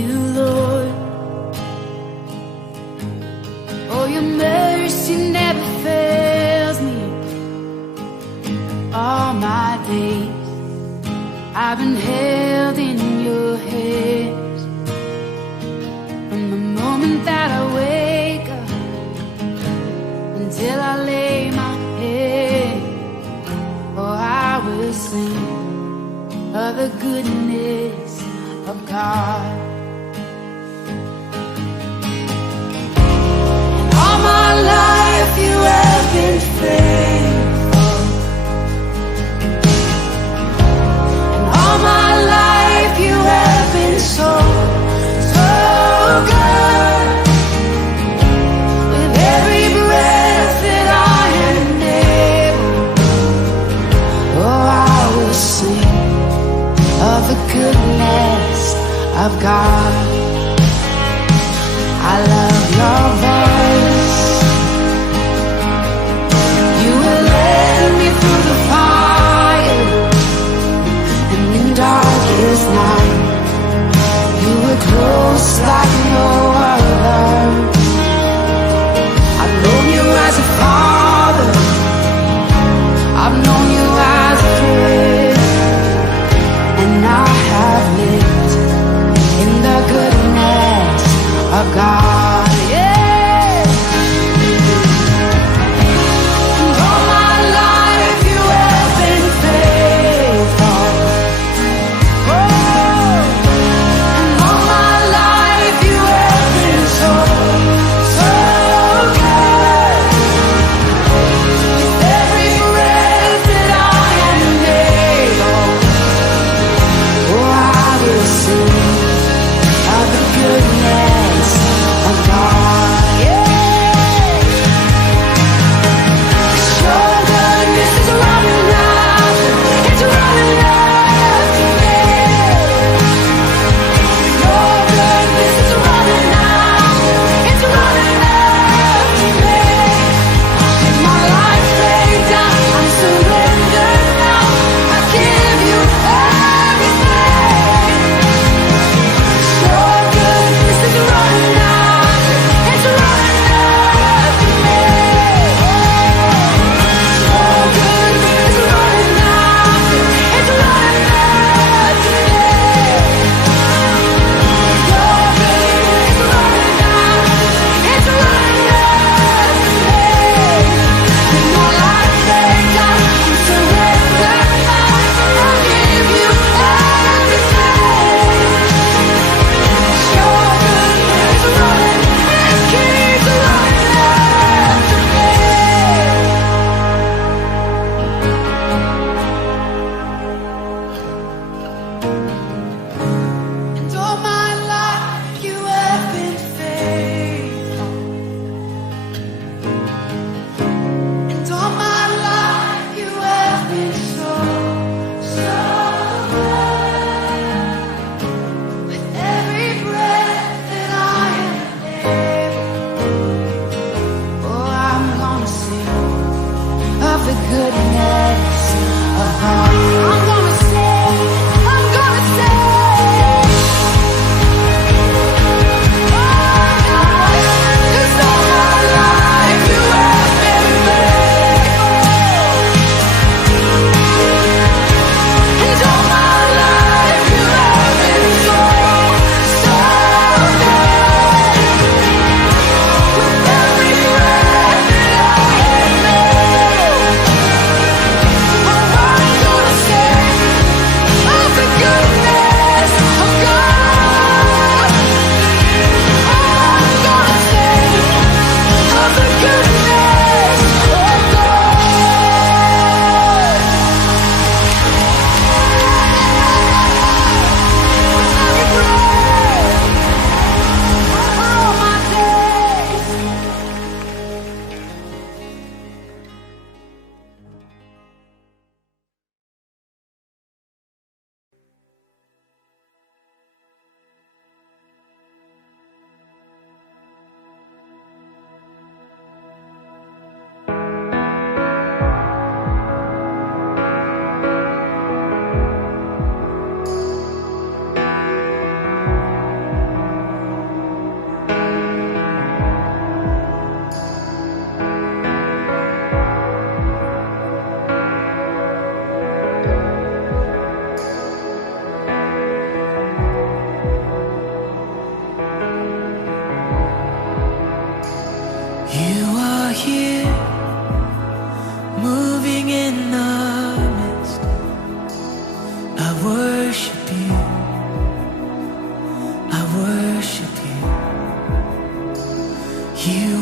you, Lord. Oh, your mercy never fails me. All my days I've been held in your hands. From the moment that I wake up until I lay my head, oh, I will sing of the goodness of God. And all my life you have been faithful. And all my life you have been so, so good. With every breath that I am able, oh, I will sing of the goodness of God. I love your voice. You will lead me through the fire, and in darkest night you were close like no other. I've known you as a father, I've known you as a friend, and I have lived in the goodness of God. Yeah.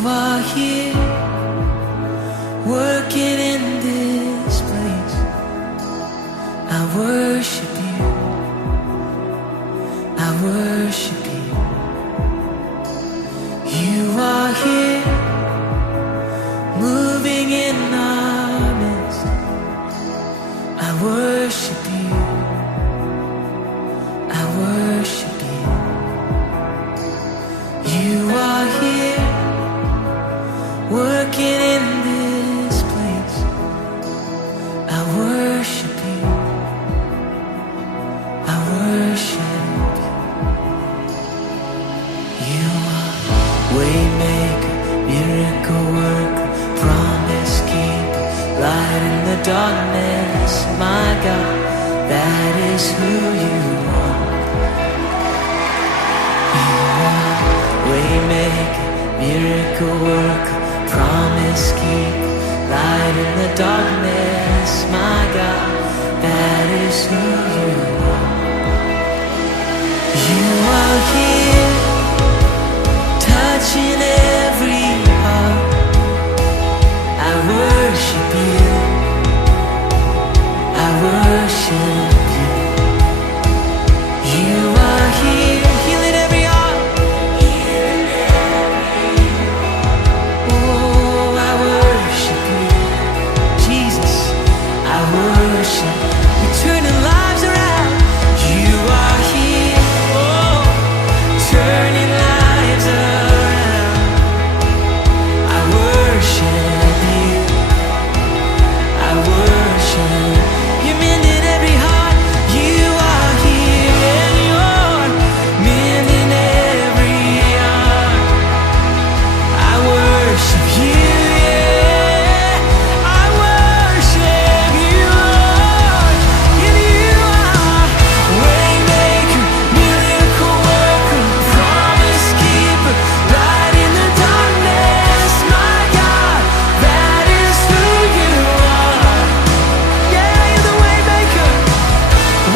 are here, working in this place. I worship you, I worship you. You are here, moving in our midst. I worship you, I worship you. You are here, working in this place. I worship you, I worship you. You are waymaker, miracle worker, promise keeper, light in the darkness. My God, that is who you are. You are waymaker, miracle worker, promise keeper, light in the darkness. My God, that is who you are. You are here, touching every heart. I worship you, I worship you. You are here, healing every heart. Oh, I worship you, Jesus, I worship. You're turning lives around. You are here, oh, turning lives around. I worship you, I worship. You're mending every heart. You are here, and you're mending every heart. I worship you, yeah. I worship you, Lord. And you are waymaker, miracle worker, promise keeper, light in the darkness. My God, that is who you are. Yeah, you're the waymaker,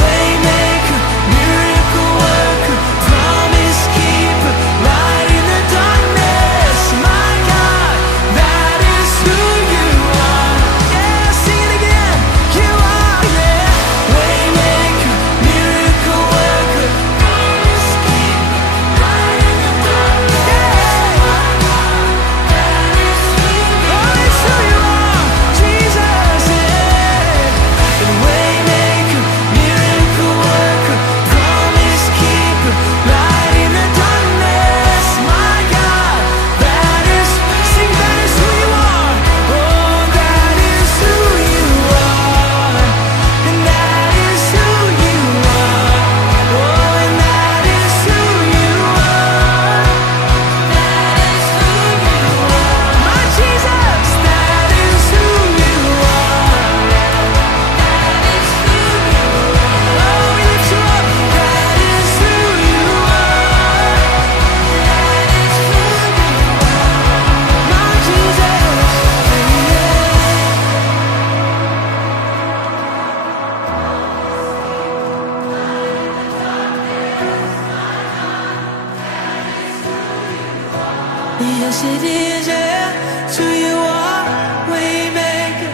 waymaker, miracle worker, promise keeper, light in the darkness. My God, that is who you are. Yeah, sing it again. You are, yeah, waymaker, miracle worker, promise keeper, light in the darkness. My God, that is who you are. Oh, it's who you are, Jesus, yeah. And waymaker, miracle worker, promise keeper, light in the darkness. My God, that is, sing, that is who you are. Oh, that is who you are. And that is who you are. Oh, and that is who you are. That is who you are. My Jesus, that is who you are. That is who you are. Oh, we lift you up. That is who you are. That is who you are. My Jesus, yes it is, yeah. It's who you are, waymaker.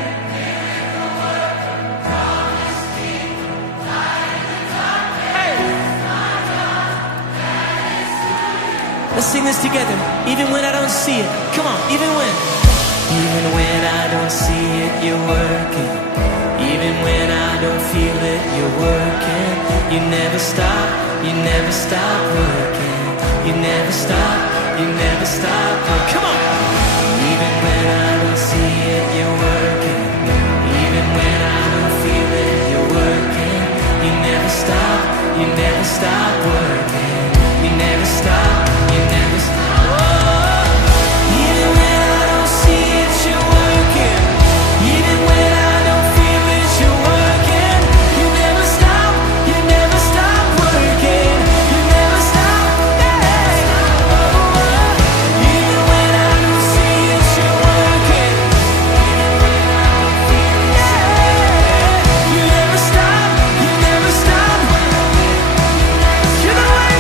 Let's sing this together. Even when I don't see it. Come on, even when. Even when I don't see it, you're working. Even when I don't feel it, you're working. You never stop, you never stop working. You never stop, you never stop working. Come on. Even when I don't see it, you're working. Even when I don't feel it, you're working. You never stop, you never stop working. You never stop, you never stop. Oh, even when I don't see it, you're working. Even when I don't feel it, you're working. You never stop, you never stop working. You never stop, yeah. Oh, even when I don't see it, you're working. Even when I don't feel it, yeah. You never stop, you never stop. You're the way,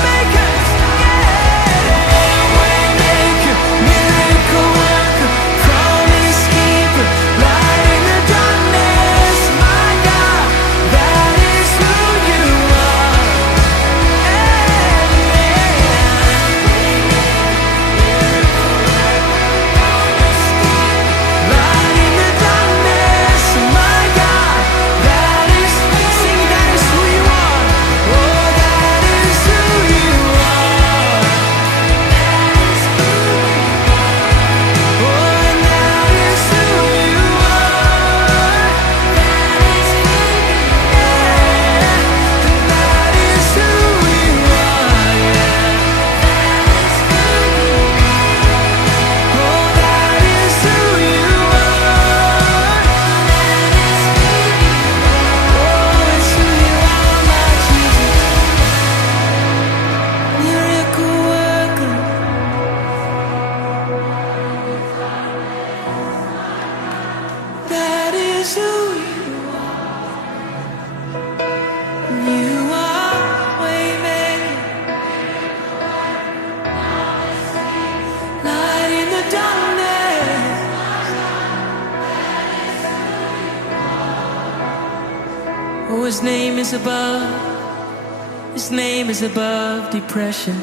darkness. Oh, his name is above. His name is above depression.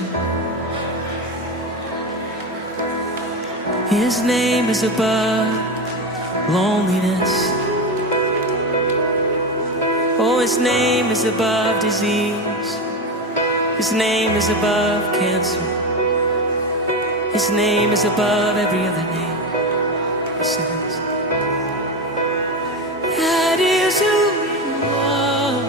His name is above loneliness. Oh, his name is above disease. His name is above cancer. His name is above every other name. Listen to this. That is who you are.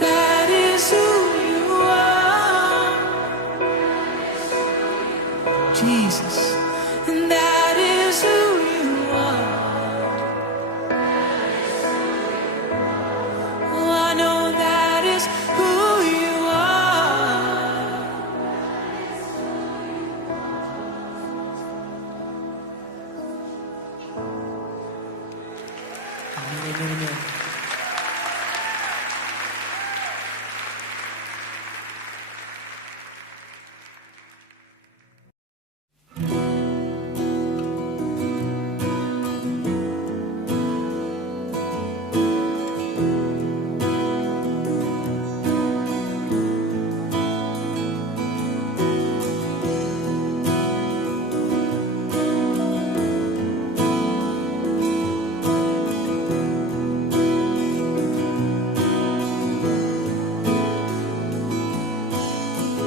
That is who you are. Jesus. And that is who you are. Oh, I know that is who you are. Amen, amen, amen.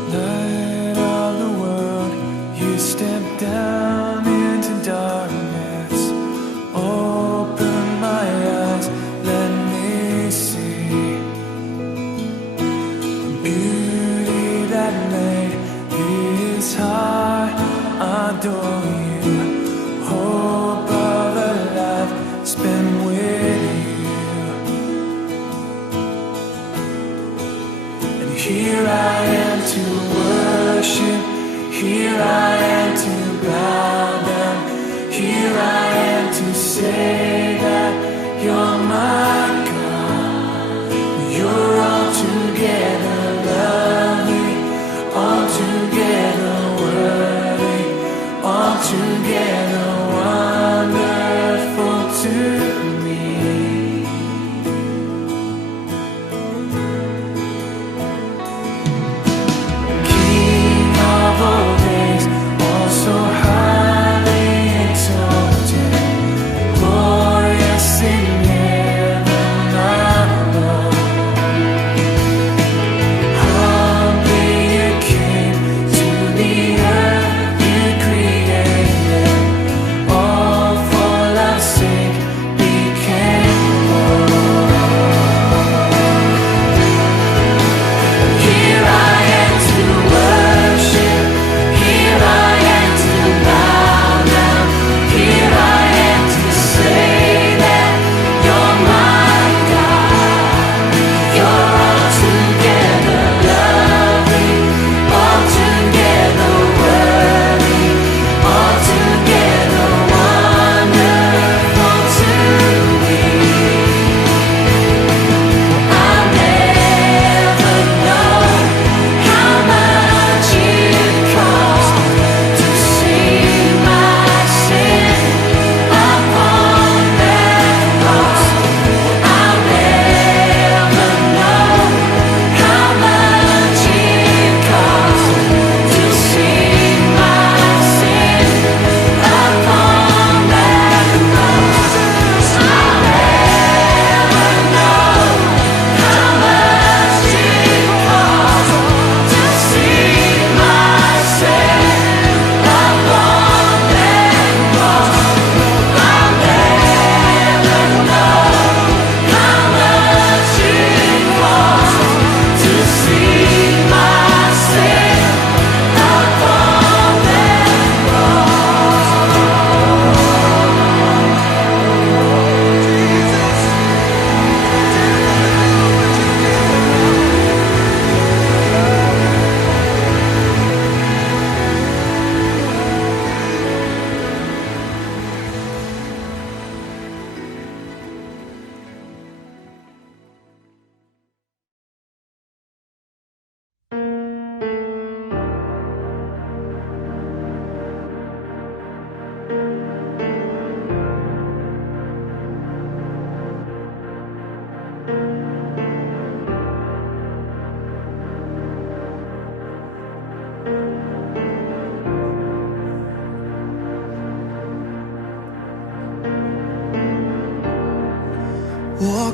Light of the world, you step down into darkness. Open my eyes, let me see beauty that made his heart adore you. Hope of a life spent with you. And here I am to worship, here I am to bow down, here I am to say that you're my God. You're altogether lovely, altogether worthy, altogether wonderful to me. King of all days, also highly exalted,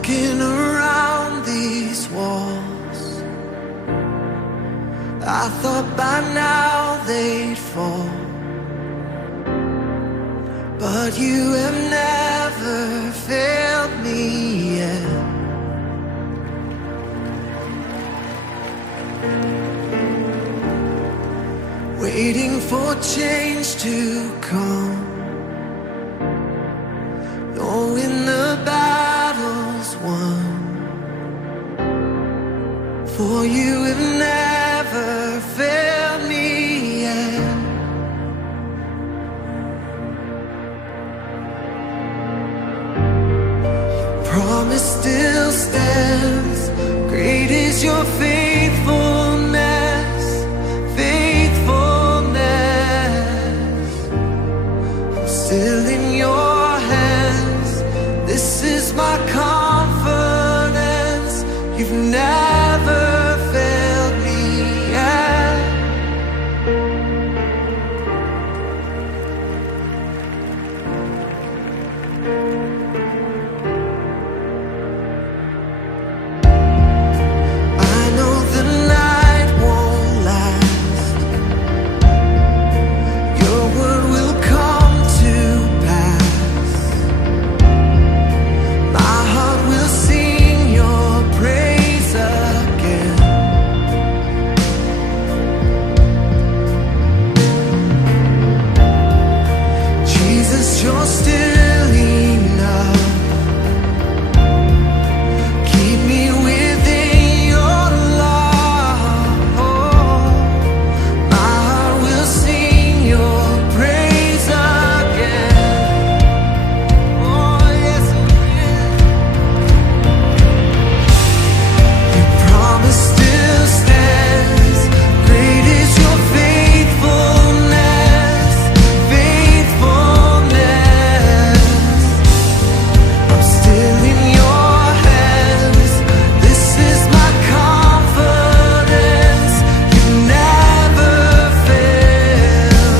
Looking around these walls, I thought by now they'd fall, but you have never failed me yet. Waiting for change to come, knowing the battle's won, for you have never failed me yet. Promise still stands, great is your faithfulness, faithfulness. I'm still in your hands, this is my confidence, you've never failed me yet. I know the night won't last, your word will come to pass. My heart will sing your praise again. Jesus, you're still enough. Keep me within your love. My heart will sing your praise again. Oh, yes, it will. Your promise still stands, great is your faithfulness, faithfulness. I'm still in your hands, this is my confidence, you never fail.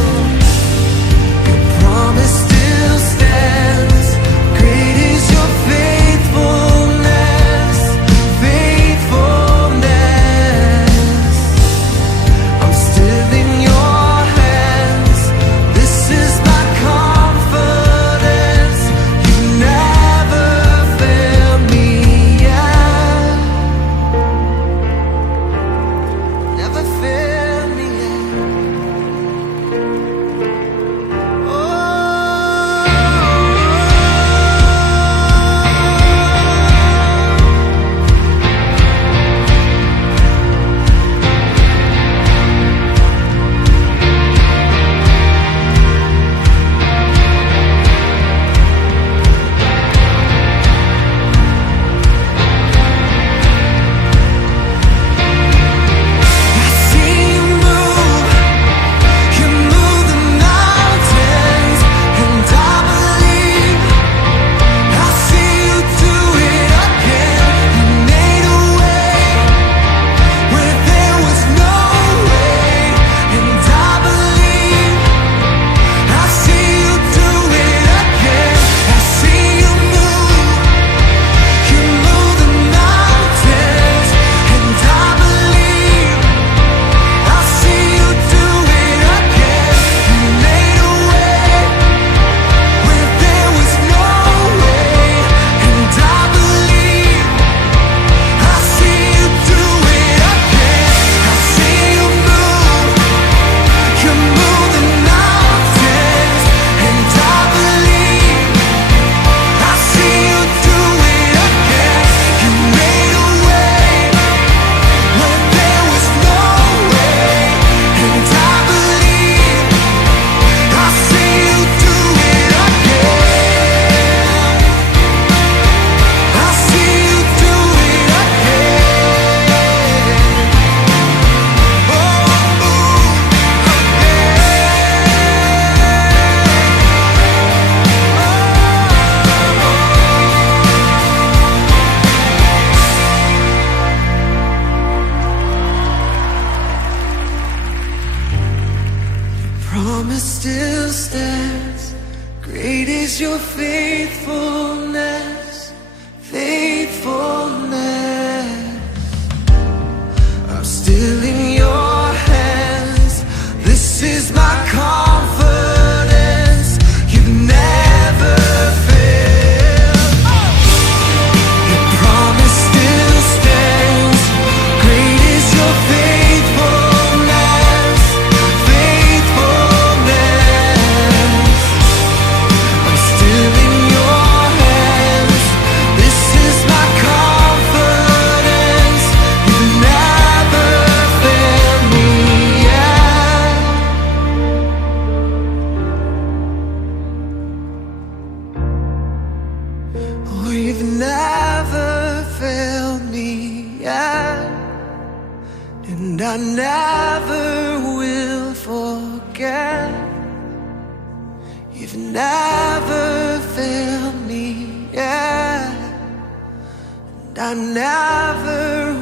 Your promise still stands, great is your faithfulness, faithfulness. I'm still in your hands, this is my confidence, you never fail me yet. Never fail me yet. I see you move the mountains, and I believe I see you do it again. You made a way where there was no way, and I believe I see you do it again. I see you move the mountains, and I believe I see you do it again. You made a way where there was no way, and I believe I see you do it again. I see you move the mountains, and I believe I see you do it again. You made a way when there was no way, and I believe I see you do it again. I see you do it again. Oh, promise still stands, great is your faithfulness, faithfulness. I'm still in your hands. This is my confidence. You've never failed. Your promise still stands. Great is your faithfulness, faithfulness. I'm still in your hands. This is my confidence. You've never failed me yet. Oh, you've never failed me yet. And I never will forget. You've never failed me yet. And I never